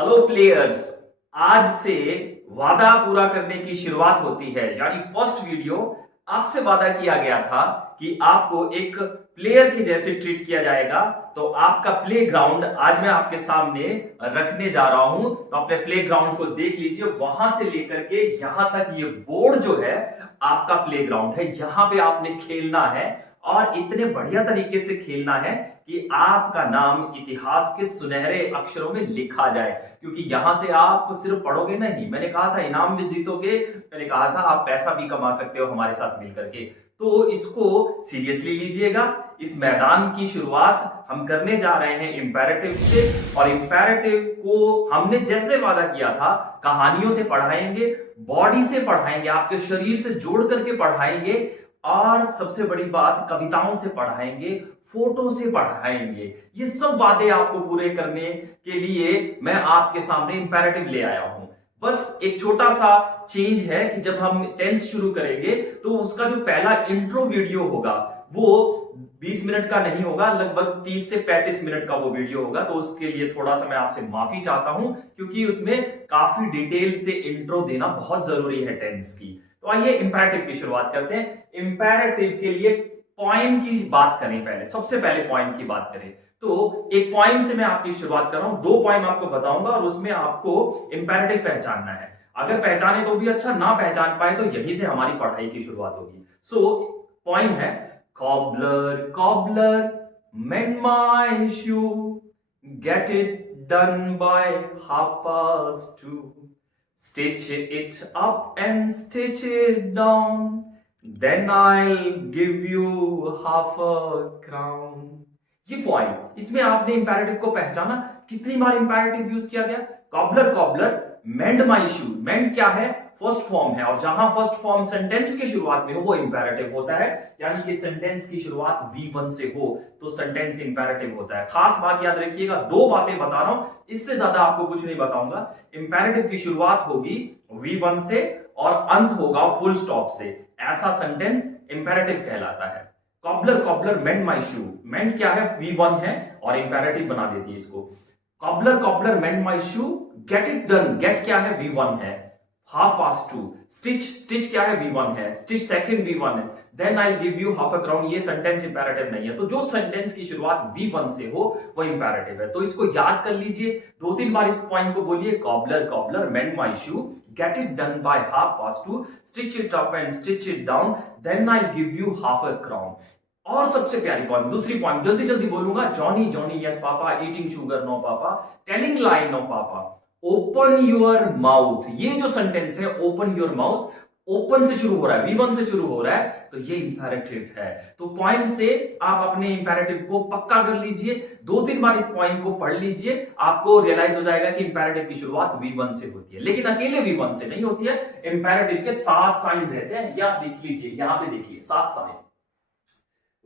Hello players. आज से वादा पूरा करने की शुरुआत होती है, यानी फर्स्ट वीडियो आपसे वादा किया गया था कि आपको एक प्लेयर के जैसे ट्रीट किया जाएगा। तो आपका प्ले ग्राउंड आज मैं आपके सामने रखने जा रहा हूं। तो अपने प्ले ग्राउंड को देख लीजिए, वहां से लेकर के यहां तक ये बोर्ड जो है आपका प्ले ग्राउंड है। यहां पे आपने खेलना है और इतने बढ़िया तरीके से खेलना है कि आपका नाम इतिहास के सुनहरे अक्षरों में लिखा जाए। क्योंकि यहां से आप सिर्फ पढ़ोगे नहीं, मैंने कहा था इनाम भी जीतोगे, मैंने कहा था आप पैसा भी कमा सकते हो हमारे साथ मिलकर के। तो इसको सीरियसली लीजिएगा। इस मैदान की शुरुआत हम करने जा रहे हैं इंपैरेटिव से, और इंपैरेटिव को हमने जैसे वादा किया था कहानियों से पढ़ाएंगे, बॉडी से पढ़ाएंगे, आपके शरीर से जोड़ करके पढ़ाएंगे, और सबसे बड़ी बात कविताओं से पढ़ाएंगे, फोटो से पढ़ाएंगे। ये सब वादे आपको पूरे करने के लिए मैं आपके सामने इंपैरेटिव ले आया हूं। बस एक छोटा सा चेंज है कि जब हम टेंस शुरू करेंगे तो उसका जो पहला इंट्रो वीडियो होगा वो 20 मिनट का नहीं होगा, लगभग 30 से 35 मिनट का वो वीडियो होगा। तो उसके लिए थोड़ा सा मैं आपसे माफी चाहता हूं, क्योंकि उसमें काफी डिटेल से इंट्रो देना बहुत जरूरी है टेंस की। तो आइए इंपैरेटिव की शुरुआत करते हैं। इंपैरेटिव के लिए पॉइंट की बात करें, पहले सबसे पहले पॉइंट की बात करें तो एक पॉइंट से मैं आपकी शुरुआत कर रहा हूं। 2 पॉइंट आपको बताऊंगा और उसमें आपको इंपैरेटिव पहचानना है। अगर पहचाने तो भी अच्छा, ना पहचान पाए तो यहीं से हमारी पढ़ाई की शुरुआत होगी। सो पॉइंट है, cobbler cobbler mend my shoe, get it done by 2:30, stitch it up and stitch it down, then I'll give you half a crown। ये पॉइंट, इसमें आपने इंपैरेटिव को पहचाना। कितनी बार इंपैरेटिव यूज किया गया? कॉबलर कॉबलर मेंड माई शू। मेंड क्या है? फर्स्ट फॉर्म है, और जहां फर्स्ट फॉर्म सेंटेंस की शुरुआत में हो वो इंपैरेटिव होता है। यानी कि सेंटेंस की शुरुआत V1 से हो तो सेंटेंस इंपैरेटिव होता है। खास बात याद रखिएगा, 2 बातें बता रहा हूं, इससे ज्यादा आपको कुछ नहीं बताऊंगा। इंपैरेटिव की शुरुआत होगी V1 से और अंत होगा फुल स्टॉप से। ऐसा सेंटेंस इंपैरेटिव कहलाता है। कॉबलर कॉबलर मेंड माई शू, मेंड क्या है? V1 है और इंपैरेटिव बना देती है इसको। Cobbler cobbler mend my shoe, get it done, get क्या है? V1 है। 2:30, स्टिच, स्टिच क्या है? V1 है। स्टिच सेकंड V1 है। Then I give you half a crown, ये सेंटेंस इंपैरेटिव नहीं है। तो जो सेंटेंस की शुरुआत V1 से हो वो इंपैरेटिव है। तो इसको याद कर लीजिए, 2-3 बार इस पॉइंट को बोलिए, cobbler cobbler mend my shoe, get it done by 2:30, stitch it up and stitch it down, then I'll give you half a crown। और सबसे प्यारी पॉइंट, दूसरी पॉइंट जल्दी जल्दी बोलूंगा। Johnny Johnny yes papa, eating sugar no papa, telling lie no papa, open your mouth. ये जो sentence है ओपन योर माउथ, ओपन से शुरू हो रहा है, V1 से शुरू हो रहा है, तो ये इंपैरेटिव है। तो पॉइंट से आप अपने इंपैरेटिव को पक्का कर लीजिए। 2-3 बार इस पॉइंट को पढ़ लीजिए, आपको रियलाइज हो जाएगा कि इंपैरेटिव की शुरुआत V1 से होती है। लेकिन अकेले V1 से नहीं होती है, इंपैरेटिव के 7 साइन रहते हैं। या देख लीजिए, यहां पे देखिए 7 sign.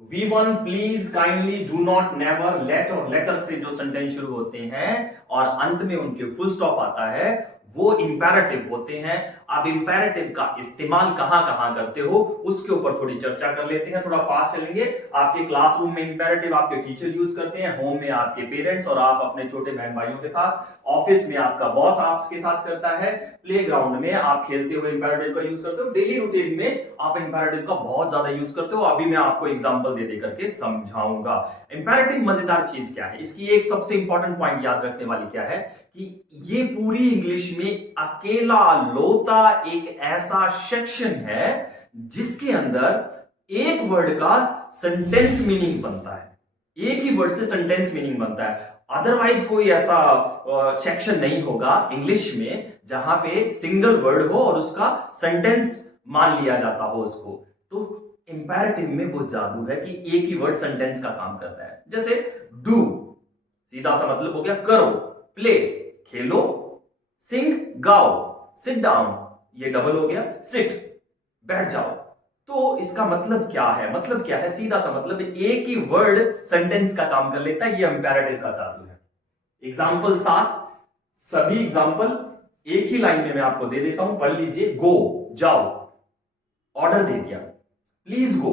V1 please kindly do not never late, और लेटस से जो सेंटेंस शुरू होते हैं और अंत में उनके फुल स्टॉप आता है वो इंपैरेटिव होते हैं। अब इंपैरेटिव का इस्तेमाल कहां कहां करते हो उसके ऊपर थोड़ी चर्चा कर लेते हैं। थोड़ा फास्ट चलेंगे। आपके क्लासरूम में इंपैरेटिव आपके टीचर यूज करते हैं, होम में आपके पेरेंट्स और आप अपने छोटे बहन भाइयों के साथ, ऑफिस में आपका बॉस आपके साथ करता है, प्लेग्राउंड में आप खेलते हुए इंपैरेटिव का यूज करते हो, डेली रूटीन में आप इंपैरेटिव का बहुत ज्यादा यूज करते हो। अभी मैं आपको एग्जांपल दे करके समझाऊंगा। इंपैरेटिव मजेदार चीज क्या है, इसकी एक सबसे इंपॉर्टेंट पॉइंट याद रखने वाली क्या है कि ये पूरी इंग्लिश में अकेला लोता एक ऐसा सेक्शन है जिसके अंदर एक वर्ड का सेंटेंस मीनिंग बनता है। एक ही वर्ड से सेंटेंस मीनिंग बनता है। अदरवाइज कोई ऐसा सेक्शन नहीं होगा इंग्लिश में जहां पे सिंगल वर्ड हो और उसका सेंटेंस मान लिया जाता हो उसको। तो इंपैरेटिव में वो जादू है कि एक ही वर्ड सेंटेंस का काम करता है। जैसे डू, सीधा सा मतलब हो गया करो, प्ले खेलो, सिंग गाओ, सिट डाउन, ये डबल हो गया, सिट बैठ जाओ। तो इसका मतलब क्या है? मतलब क्या है? सीधा सा मतलब एक ही वर्ड सेंटेंस का काम कर लेता है। ये इंपैरेटिव का जादू है। एग्जाम्पल 7, सभी एग्जाम्पल एक ही लाइन में मैं आपको दे देता हूं, पढ़ लीजिए। गो जाओ, ऑर्डर दे दिया। प्लीज गो,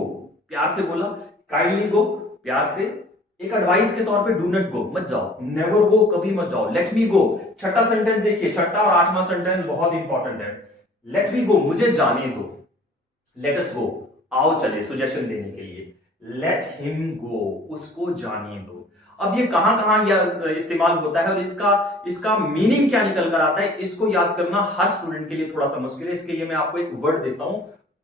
प्यार से बोला। काइंडली गो, प्यार से। एक एडवाइस के तौर पे डू नॉट गो, मत जाओ, नेवर गो, कभी मत जाओ। लेट मी गो, छठा सेंटेंस देखिए, छठा और आठवां सेंटेंस बहुत इंपॉर्टेंट है। लेट मी गो, मुझे जाने दो। लेट अस गो, आओ चले, सुजेशन देने के लिए। लेट हिम गो, उसको जाने दो। अब ये कहां कहां यह इस्तेमाल होता है और इसका मीनिंग क्या निकल कर आता है, इसको याद करना हर स्टूडेंट के लिए थोड़ा सा मुश्किल है। इसके लिए मैं आपको एक वर्ड देता हूं,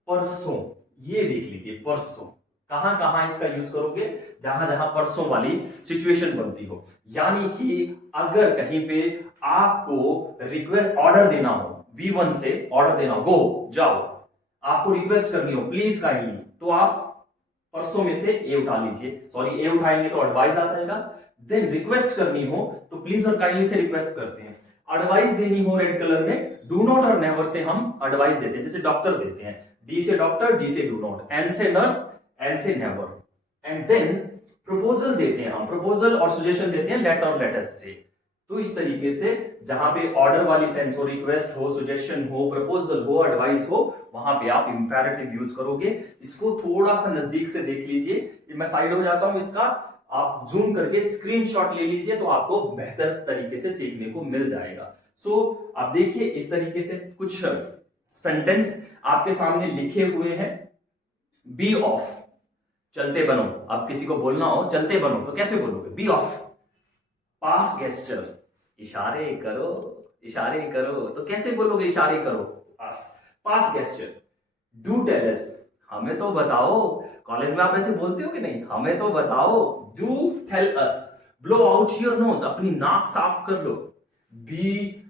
परसों। ये देख लीजिए, परसों। कहां कहां इसका यूज करोगे, जहां जहां परसों वाली सिचुएशन बनती हो। यानी कि अगर कहीं पे आपको रिक्वेस्ट ऑर्डर देना हो, V1 से ऑर्डर देना हो, गो जाओ, आपको रिक्वेस्ट करनी हो प्लीज काइंडली, तो आप परसों में से ए उठा लीजिए। सॉरी, ए उठाएंगे तो एडवाइस आ जाएगा। देन रिक्वेस्ट करनी हो तो प्लीज और काइंडली से रिक्वेस्ट करते हैं। एडवाइस देनी हो रेड कलर में, डू नॉट और नेवर से हम एडवाइस देते हैं, जैसे डॉक्टर देते हैं, डी से डॉक्टर, डी से डू नॉट, एन से नर्स, एन से नेवर। एंड देन प्रपोजल देते हैं हम, प्रपोजल और सजेशन देते हैं लेट और लेटस से। तो इस तरीके से जहां पे ऑर्डर वाली सेंस हो, रिक्वेस्ट हो, सजेशन हो, प्रपोजल हो, एडवाइस हो, वहां पे आप इंपेरेटिव यूज करोगे। इसको थोड़ा सा नजदीक से देख लीजिए, मैं साइड हो जाता हूं इसका, आप जूम करके स्क्रीनशॉट ले लीजिए तो आपको बेहतर तरीके से सीखने को मिल जाएगा। सो आप देखिए, इस तरीके से कुछ सेंटेंस आपके सामने लिखे हुए हैं। बी ऑफ, चलते बनो। अब किसी को बोलना हो चलते बनो तो कैसे बोलोगे, बी ऑफ। पास गेस्चर, इशारे करो, इशारे करो, तो कैसे बोलोगे, इशारे करो, पास। पास गेस्चर, डू टेल अस, हमें तो बताओ। कॉलेज में आप ऐसे बोलते हो कि नहीं, हमें तो बताओ, do tell us. Blow out your nose, अपनी नाक साफ कर लो। B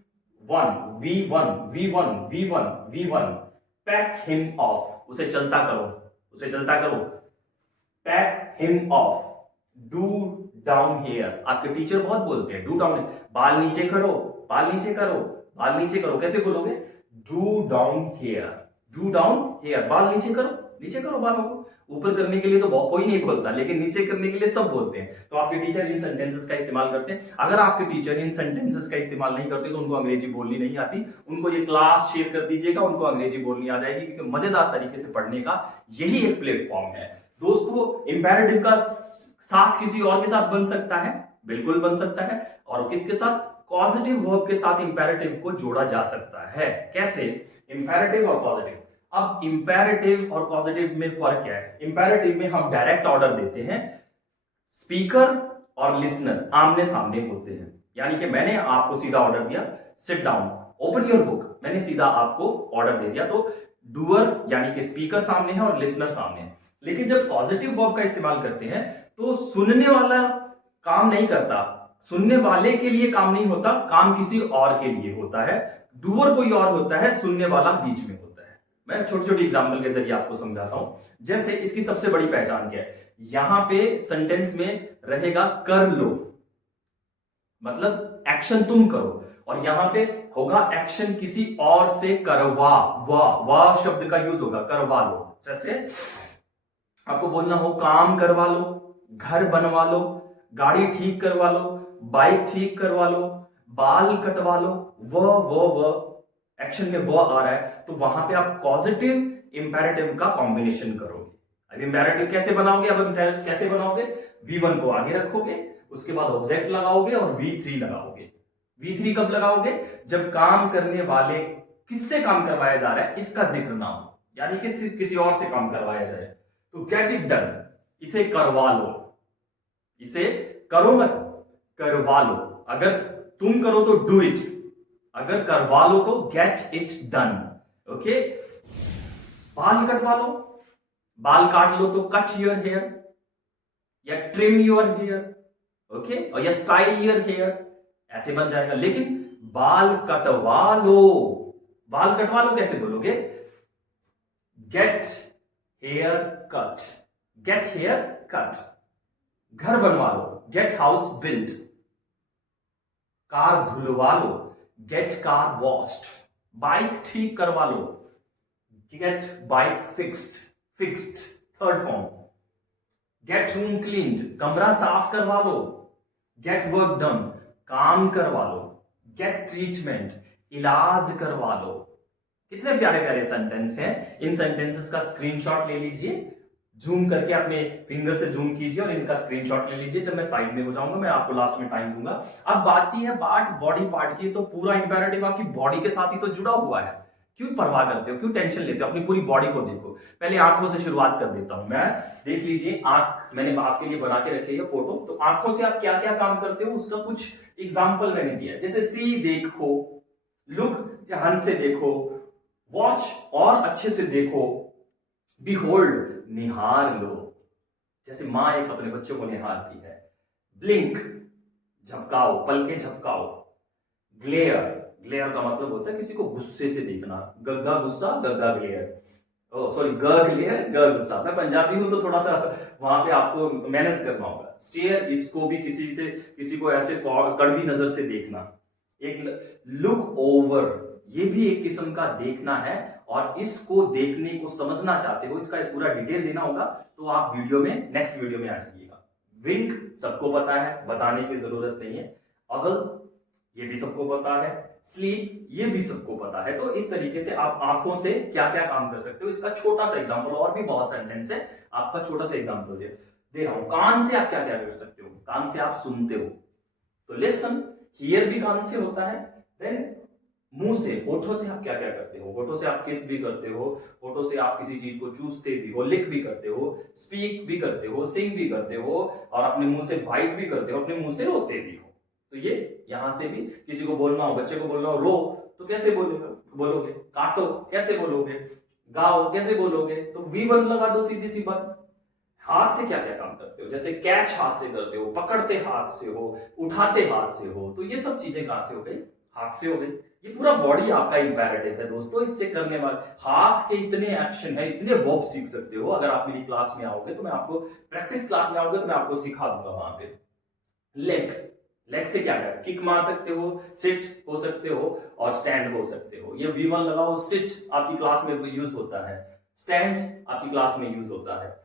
one, V1, V1, V1, V1, pack him off, उसे चलता करो, उसे चलता करो। Pack him off, do down here, आपके टीचर बहुत बोलते हैं डू डाउन, बाल नीचे करो, बाल नीचे करो, बाल नीचे करो, कैसे बोलोगे, do down hair, do down hair, बाल नीचे करो, नीचे करो बालों को। ऊपर करने के लिए तो कोई नहीं बोलता, लेकिन नीचे करने के लिए सब बोलते हैं। तो आपके टीचर इन सेंटेंसेस का इस्तेमाल करते हैं। अगर आपके टीचर इन सेंटेंसेस का इस्तेमाल नहीं करते तो उनको अंग्रेजी बोलनी नहीं आती, उनको ये क्लास शेयर कर दीजिएगा, उनको अंग्रेजी बोलनी आ जाएगी, क्योंकि मजेदार तरीके से पढ़ने का यही एक प्लेटफॉर्म है। दोस्तों, इंपेरेटिव का साथ किसी और के साथ बन सकता है, बिल्कुल बन सकता है, और किसके साथ, पॉजिटिव वर्ब के साथ इंपेरेटिव को जोड़ा जा सकता है। कैसे, इंपेरेटिव और पॉजिटिव। अब इंपेरेटिव और पॉजिटिव में फर्क क्या है, इंपेरेटिव में हम डायरेक्ट ऑर्डर देते हैं, स्पीकर और लिसनर आमने सामने होते हैं। यानी कि मैंने आपको सीधा ऑर्डर दिया, sit down, open your book, मैंने सीधा आपको ऑर्डर दे दिया, तो डूअर यानी कि स्पीकर सामने है और लिसनर सामने है। लेकिन जब पॉजिटिव वर्ब का इस्तेमाल करते हैं तो सुनने वाला काम नहीं करता, सुनने वाले के लिए काम नहीं होता, काम किसी और के लिए होता है। डूअर कोई और होता है, सुनने वाला बीच में होता है। मैं छोटी छोटी एग्जांपल के जरिए आपको समझाता हूं। जैसे इसकी सबसे बड़ी पहचान क्या है, यहां पे सेंटेंस में रहेगा कर लो, मतलब एक्शन तुम करो, और यहां पे होगा एक्शन किसी और से करवा, वाह शब्द का यूज होगा, करवा लो। जैसे आपको बोलना हो काम करवा लो, घर बनवा लो, गाड़ी ठीक करवा लो, बाइक ठीक करवा लो, बाल कटवा लो, वो एक्शन में वो आ रहा है, तो वहां पे आप पॉजिटिव इंपेरेटिव का कॉम्बिनेशन करोगे। अब इंपेरेटिव कैसे बनाओगे, अब इंपेरेटिव कैसे बनाओगे, V1 को आगे रखोगे, उसके बाद ऑब्जेक्ट लगाओगे और V3 लगाओगे। V3 कब लगाओगे, जब काम करने वाले किससे काम करवाया जा रहा है इसका जिक्र ना हो, यानी कि सिर्फ किसी और से काम करवाया जाए, तो गेट इट डन, इसे करवा लो, इसे करो मत, करवा लो। अगर तुम करो तो डू इट, अगर करवा लो तो गेट इट डन। ओके, बाल कटवा लो, बाल काट लो तो कट योर हेयर, या ट्रिम योर हेयर, ओके, और या स्टाइल योर हेयर, ऐसे बन जाएगा। लेकिन बाल कटवा लो, बाल कटवा लो कैसे बोलोगे, get hair cut, get hair cut. घर बनवा लो, गेट हाउस बिल्ट। कार धुलवा लो, गेट कार वॉश्ड। बाइक ठीक करवा लो, get bike fixed, fixed third form. Get room cleaned, कमरा साफ करवा लो, गेट वर्क डन, काम करवा लो, गेट ट्रीटमेंट, इलाज करवा लो। कितने प्यारे प्यारे सेंटेंस हैं, इन सेंटेंसेस का स्क्रीनशॉट ले लीजिए, जूम करके अपने फिंगर से जूम कीजिए और इनका स्क्रीनशॉट ले लीजिए। जब मैं साइड में हो जाऊंगा मैं आपको लास्ट में टाइम दूंगा। अब बात की है बॉडी पार्ट की, तो पूरा इंपैरेटिव आपकी बॉडी के साथ ही तो जुड़ा हुआ है। क्यों परवाह करते हो, क्यों टेंशन लेते हो, अपनी पूरी बॉडी को देखो। पहले आंखों से शुरुआत कर देता हूं मैं। देख लीजिए आंख मैंने आपके लिए बना के रखी है फोटो। तो आंखों से आप क्या क्या काम करते हो उसका कुछ एग्जाम्पल मैंने दिया है। जैसे सी देखो, लुक ध्यान से देखो, वॉच और अच्छे से देखो, बिहोल्ड निहार लो, जैसे मां एक अपने बच्चों को निहारती है। ब्लिंक झपकाओ, पलकें झपकाओ। ग्लेयर, ग्लेयर का मतलब होता है किसी को गुस्से से देखना। गग्गा गुस्सा, गग्गा ग्लेयर, सॉरी ग ग्लेयर, ग गुस्सा। मैं पंजाबी हूं तो थोड़ा सा वहां पे आपको मैनेज करना होगा। स्टेयर, इसको भी किसी को ऐसे कड़वी नजर से देखना। एक लुक ओवर, ये भी एक किस्म का देखना है, और इसको देखने को समझना चाहते हो, इसका एक पूरा डिटेल देना होगा तो आप वीडियो में, नेक्स्ट वीडियो में आ जाइएगा। विंक सबको पता है, बताने की जरूरत नहीं है। अगल, ये भी सबको पता है। स्लीप, ये भी सबको पता है। तो इस तरीके से आप आंखों से क्या क्या काम कर सकते हो, इसका छोटा सा एग्जांपल, और भी बहुत सेंटेंस है, आपका छोटा सा एग्जांपल दे रहा हूं। कान से आप क्या क्या कर सकते हो, कान से आप सुनते हो, तो लिसन, हियर भी कान से होता है। देन मुंह से, होठों से आप क्या क्या करते हो, होठों से आप किस भी करते हो, होठों से आप किसी चीज को चूसते भी हो, लिक भी करते हो, स्पीक भी करते हो, सिंग भी करते हो, और अपने मुंह से बाइट भी करते हो, अपने मुंह से रोते भी हो। तो ये यहां से भी किसी को बोलना हो, बच्चे को बोलना हो रो, तो कैसे बोलोगे? काटो कैसे बोलोगे? गाओ कैसे बोलोगे? तो V1 लगा दो, सीधी सी बात। हाथ से क्या क्या काम करते हो, जैसे कैच हाथ से करते हो, पकड़ते हाथ से हो, उठाते हाथ से हो, तो ये सब चीजें कहां से हो गई? हाथ से हो गई। ये पूरा बॉडी आपका इंपैरेटिव है दोस्तों। इससे करने वाले हाथ के इतने एक्शन है, इतने वर्ब सीख सकते हो। अगर आप मेरी क्लास में आओगे तो मैं आपको, प्रैक्टिस क्लास में आओगे तो मैं आपको सिखा दूंगा वहां पे। लेग, लेग से क्या है? किक मार सकते हो, सिट हो सकते हो, और स्टैंड हो सकते हो। ये V1 लगाओ, सिट आपकी क्लास में यूज होता है, स्टैंड आपकी क्लास में यूज होता है।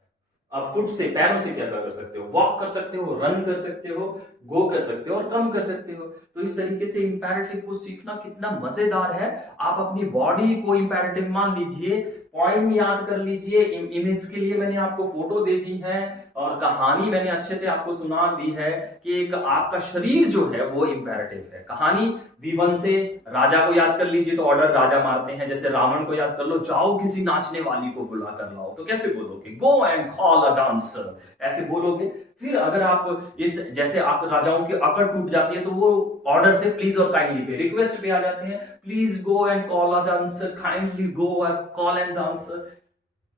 आप फुट से, पैरों से क्या कर सकते हो? वॉक कर सकते हो, रन कर सकते हो, गो कर सकते हो, और कम कर सकते हो। तो इस तरीके से इंपैरेटिव को सीखना कितना मजेदार है। आप अपनी बॉडी को इंपैरेटिव मान लीजिए, पॉइंट याद कर लीजिए। इमेज के लिए मैंने आपको फोटो दे दी है, और कहानी मैंने अच्छे से आपको सुना दी है कि एक आपका शरीर जो है वो इंपैरेटिव है। कहानी V1 से राजा को याद कर लीजिए, तो ऑर्डर राजा मारते हैं। जैसे रावण को याद कर लो, जाओ किसी नाचने वाली को बुला कर लाओ, तो कैसे बोलोगे? गो एंड कॉल अ डांसर, ऐसे बोलोगे। फिर अगर आप इस, जैसे आप राजाओं की अकड़ टूट जाती है तो वो ऑर्डर से प्लीज और काइंडली पे, रिक्वेस्ट पे आ जाते हैं। Please go and call a dancer, kindly go and call and dancer.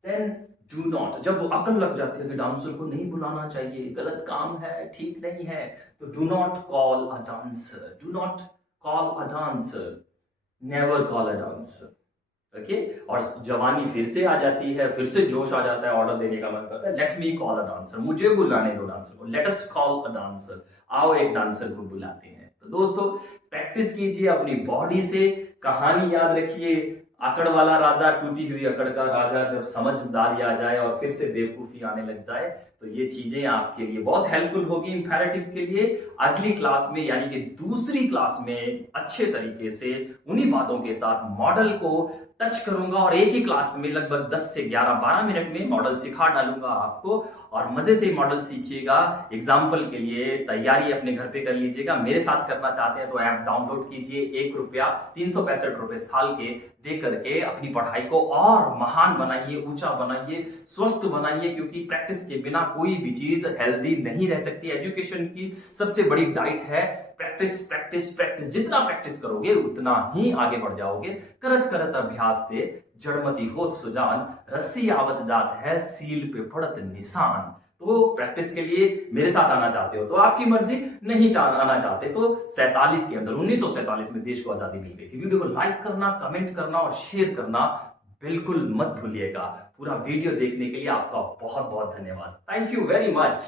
Then do not, जब वो अकल लग जाती है कि डांसर को नहीं बुलाना चाहिए, गलत काम है, ठीक नहीं है, तो do not call a dancer, do not call a dancer, never call a dancer. Okay, और जवानी फिर से आ जाती है, फिर से जोश आ जाता है, ऑर्डर देने का मन करता है, let me call a dancer, मुझे बुलाने दो डांसर को, let us call a dancer, आओ एक डांसर को बुलाते हैं। तो दोस्तों प्रैक्टिस कीजिए अपनी बॉडी से, कहानी याद रखिए। अकड़ वाला राजा, टूटी हुई अकड़ का राजा, जब समझदारी आ जाए और फिर से बेवकूफी आने लग जाए, तो ये चीजें आपके लिए बहुत हेल्पफुल होगी इंपैरेटिव के लिए। अगली क्लास में, यानी कि दूसरी क्लास में, अच्छे तरीके से उन्हीं बातों के साथ मॉडल को टच करूंगा, और एक ही क्लास में लगभग 10 से 11-12 मिनट में मॉडल सिखा डालूंगा आपको, और मजे से मॉडल सीखिएगा। एग्जाम्पल के लिए तैयारी अपने घर पे कर लीजिएगा। मेरे साथ करना चाहते हैं तो ऐप डाउनलोड कीजिए, ₹1 ₹365 साल के दे करके अपनी पढ़ाई को और महान बनाइए, ऊंचा बनाइए, स्वस्थ बनाइए, क्योंकि प्रैक्टिस के बिना कोई भी चीज हेल्दी नहीं रह सकती। एजुकेशन की सबसे बड़ी डाइट है प्रैक्टिस, प्रैक्टिस, प्रैक्टिस। जितना प्रैक्टिस करोगे उतना ही आगे बढ़ जाओगे। करत करत अभ्यास ते जड़मती होत सुजान, रस्सी आवत जात है सील पे पड़त निशान। तो प्रैक्टिस के लिए मेरे साथ आना चाहते हो तो आपकी मर्जी, नहीं आना चाहते तो 47 के अंदर, 1947 में देश को आजादी मिल गई थी। वीडियो को लाइक करना, कमेंट करना और शेयर करना बिल्कुल मत भूलिएगा। पूरा वीडियो देखने के लिए आपका बहुत बहुत धन्यवाद। Thank you very much.